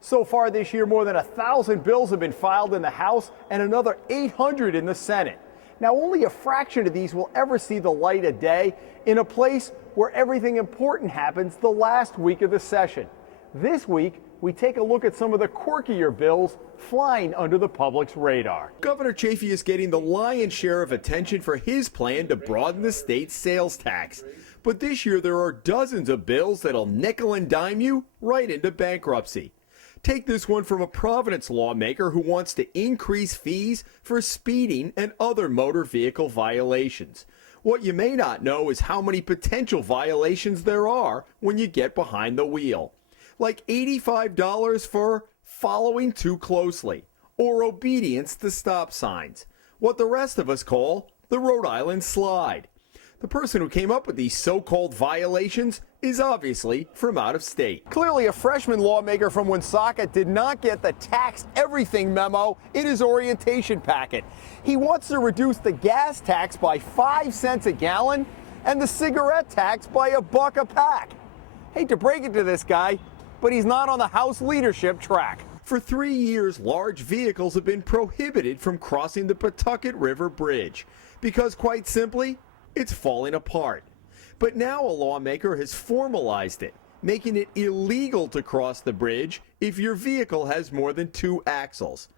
So far this year, more than 1,000 bills have been filed in the House and another 800 in the Senate. Now, only a fraction of these will ever see the light of day in a place where everything important happens the last week of the session. This week, we take a look at some of the quirkier bills flying under the public's radar. Governor Chafee is getting the lion's share of attention for his plan to broaden the state's sales tax. But this year, there are dozens of bills that'll nickel and dime you right into bankruptcy. Take this one from a Providence lawmaker who wants to increase fees for speeding and other motor vehicle violations. What you may not know is how many potential violations there are when you get behind the wheel. Like $85 for following too closely or obedience to stop signs, what the rest of us call the Rhode Island slide. The person who came up with these so-called violations is obviously from out of state. Clearly, a freshman lawmaker from Woonsocket did not get the tax everything memo in his orientation packet. He wants to reduce the gas tax by 5 cents a gallon and the cigarette tax by $1 a pack. Hate to break it to this guy, but he's not on the House leadership track. For 3 years, large vehicles have been prohibited from crossing the Pawtucket River Bridge because, quite simply, it's falling apart. But now a lawmaker has formalized it, making it illegal to cross the bridge if your vehicle has more than 2 axles.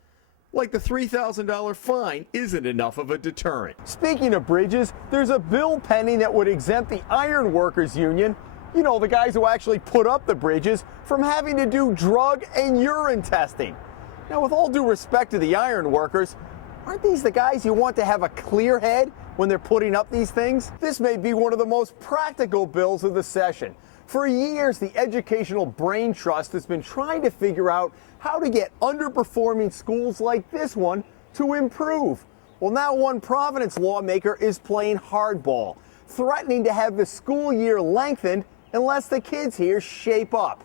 Like the $3,000 fine isn't enough of a deterrent. Speaking of bridges, there's a bill pending that would exempt the Iron Workers Union, you know, the guys who actually put up the bridges, from having to do drug and urine testing. Now, with all due respect to the iron workers, aren't these the guys you want to have a clear head when they're putting up these things? This may be one of the most practical bills of the session. For years, the Educational Brain Trust has been trying to figure out how to get underperforming schools like this one to improve. Well, now one Providence lawmaker is playing hardball, threatening to have the school year lengthened unless the kids here shape up.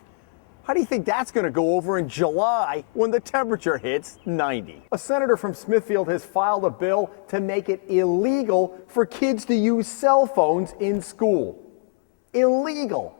How do you think that's going to go over in July when the temperature hits 90? A senator from Smithfield has filed a bill to make it illegal for kids to use cell phones in school. Illegal.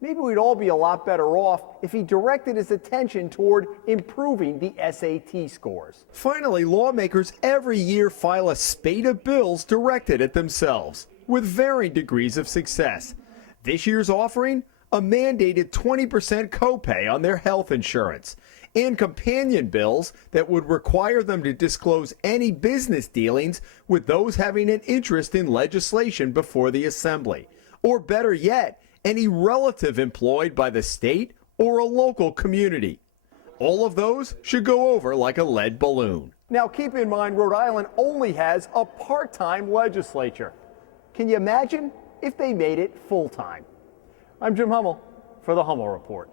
Maybe we'd all be a lot better off if he directed his attention toward improving the SAT scores. Finally, lawmakers every year file a spate of bills directed at themselves, with varying degrees of success. This year's offering? A mandated 20% copay on their health insurance, and companion bills that would require them to disclose any business dealings with those having an interest in legislation before the Assembly, or better yet, any relative employed by the state or a local community. All of those should go over like a lead balloon. Now keep in mind, Rhode Island only has a part-time legislature. Can you imagine if they made it full-time? I'm Jim Hummel for the Hummel Report.